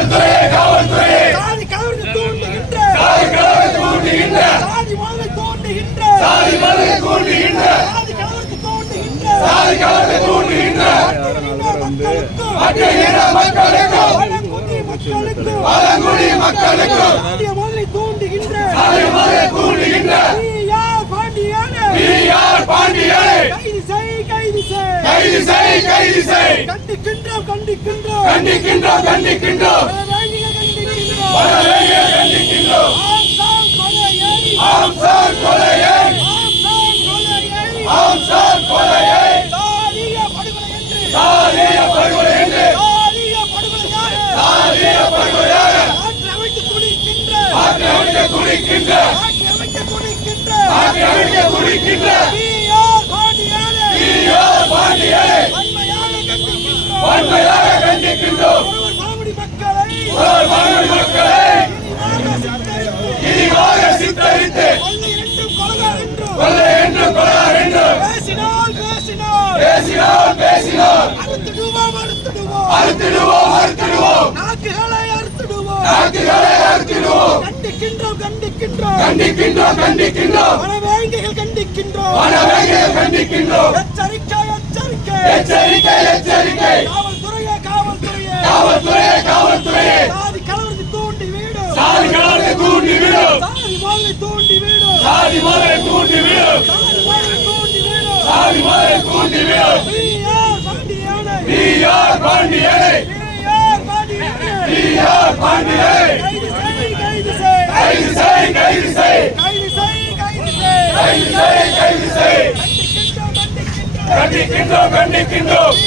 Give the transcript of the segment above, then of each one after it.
காவல்துறையே காவல்துறையே சாதி கலவரத்தை தூண்டுகின்ற. சாதி கலவரத்தை தூண்டுகின்ற. சாதி மதத்தை தூண்டுகின்ற. சாதி மதத்தை தூண்டுகின்ற. சாதி கலவரத்தை தூண்டுகின்ற. சாதி கலவரத்தை தூண்டுகின்ற. மற்ற இன மக்களுக்கும் பழங்குடி மக்களுக்கும் பழங்குடி மக்களுக்கும். சாதிய மதத்தை தூண்டுகின்ற. தூண்டுகின்ற. பாண்டியானே. பாண்டியனை. கைது செய் கைது செய் கைது செய் கண்டிக்கின்றோம் கண்டிக்கின்றோம். கண்டிக்கின்றோம் கண்டிக்கின்றோம். கண்டிக்கின்றோம் கண்டிக்கின்றோம். ஆம்சான் கொலையை. கொலையை. ஆம்சான் கொலையை. சாதிய படுகொலை என்று. சாதிய படுகொலை என்று. சாதிய படுகொலையாக சாதிய துடிக்கின்ற துடிக்கின்ற துடிக்கின்ற ஆக்கிரமிக்க துடிக்கின்ற பிஆர் பாண்டியானே பெரியார் பாண்டியனை வன்மையாக கண்டிக்கின்றோம் வன்மையாக கண்டிக்கின்றோம் ஒருவர் பழங்குடி மக்களை ஒரு மகன் மக்களை இழிவாக சித்தரித்து இழிவாக சித்தரித்து கொள்ளை என்றும் கொலகார் என்றும் கொள்ளை என்று கொலார் என்று பேசினால் பேசினால் பேசினார் பேசினார் அறுத்துடுவோம். அறுத்துடுவோம் அறுத்திடுவோம். அறுத்திடுவோம் நாக்குகளை அறுத்துடுவோம். நாக்குகளை அறுத்திடுவோம். கண்டிக்கின்றோம் கண்டிக்கின்றோம். கண்டிக்கின்றோம் கண்டிக்கின்றோம். மனவேங்கைகள் கண்டிக்கின்றோம். மனவேகையை கண்டிக்கின்றோம். எச்சரிக்கை எச்சரிக்கை. எச்சரிக்கை எச்சரிக்கை. காவல்துறையே காவல்துறையே. காவல்துறையே காவல்துறையே. சாதி கலவரத்தை தூண்டி வீடும். சாதி கலவரத்தை தூண்டி விடும். சாதி மோதலை தூண்டி வீடும். சாதி மதலை தூண்டி விடும். சாதி மோதலை தூண்டி வீடும். சாதி மதலை தூண்டி விடும். பிஆர் பாண்டியானை பெரியார் பாண்டியனை டிஆர் பாண்டியனை கைது செய் கைது செய். கைது செய் கைது செய். கைது செய் கைது செய் கைது செய் கண்டிக்கின்றோம் கண்டிக்கின்றோம்.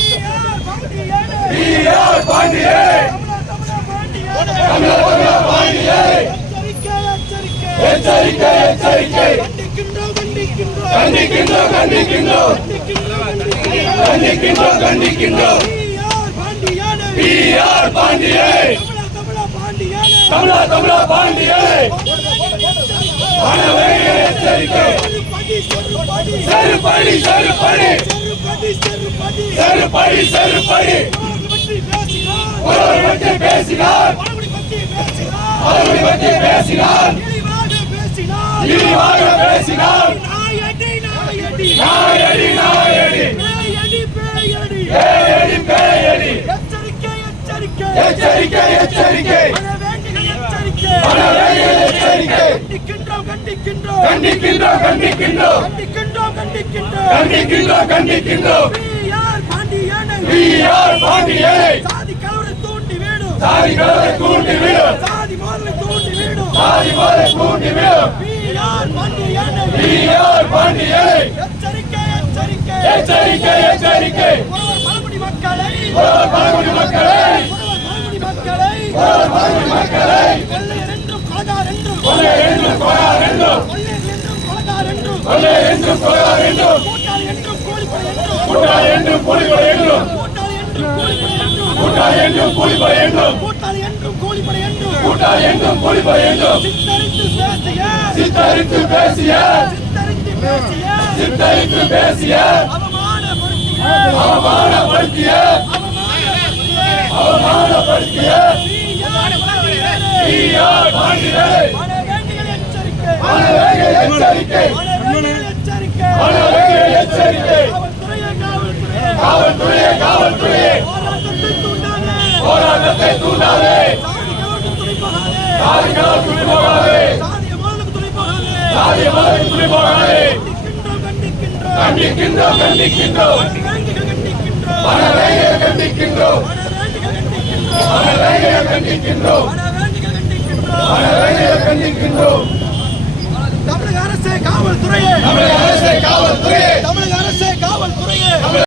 டிஆர் பாண்டியனை தமிழக தமிழக பாண்டியனை எச்சரிக்கை. எச்சரிக்கை கண்டிக்கின்றோம். கண்டிக்கின்றோம் கண்டிக்கின்றோம். பாண்டியே தமிழா தமிழா பாண்டியே செருப்படி செருப்படி செருப்படி செருப்படி ஒருவர் பற்றி பேசினார் அவரை பற்றி பேசினார் இழிவாக பேசினார் நாயடி எச்சரிக்கை எச்சரிக்கை. கண்டிக்கின்றோம் கண்டிக்கின்றோம். கண்டிக்கின்றோம் கண்டிக்கின்றோம். கண்டிக்கின்றோம் கண்டிக்கின்றோம். பாண்டியனை சாதி கலவரை தூண்டி விடும். சாதி கலவரை தூண்டி விடும். சாதி மாறலை தூண்டி விடும். சாதி மாறலை தூண்டி விடும். பாண்டியனை எச்சரிக்கை எச்சரிக்கை. எச்சரிக்கை எச்சரிக்கை. என்றும் கொலையார் என்றும் கூட்டாளி என்றும் கூலிப்படை என்றும் கூட்டாளி என்றும் கூலிப்படை என்றும் கூட்டாளி என்றும் கூலிப்படை என்றும் கூட்டாளி என்றும் கூலிப்படை என்றும் கூட்டாளி என்றும் கூலிப்படை என்றும் சித்தரித்து பேசிய சித்தரித்து பேசிய சித்தரித்து பேசிய சித்தரித்து பேசிய அவமானப்படுத்திய அவமானப்படுத்திய அவமானப்படுத்திய அவமானப்படுத்திய எச்சரிக்கை எச்சரிக்கை கண்டிக்கின்றோம் கண்டிக்கின்றோம் மனரேகையை கண்டிக்கின்றோம் மனரேகையை கண்டிக்கின்றோம் மனரேகையை கண்டிக்கின்றோம் தமிழக அரசே காவல்துறையே தமிழக அரசே காவல்துறையே தமிழக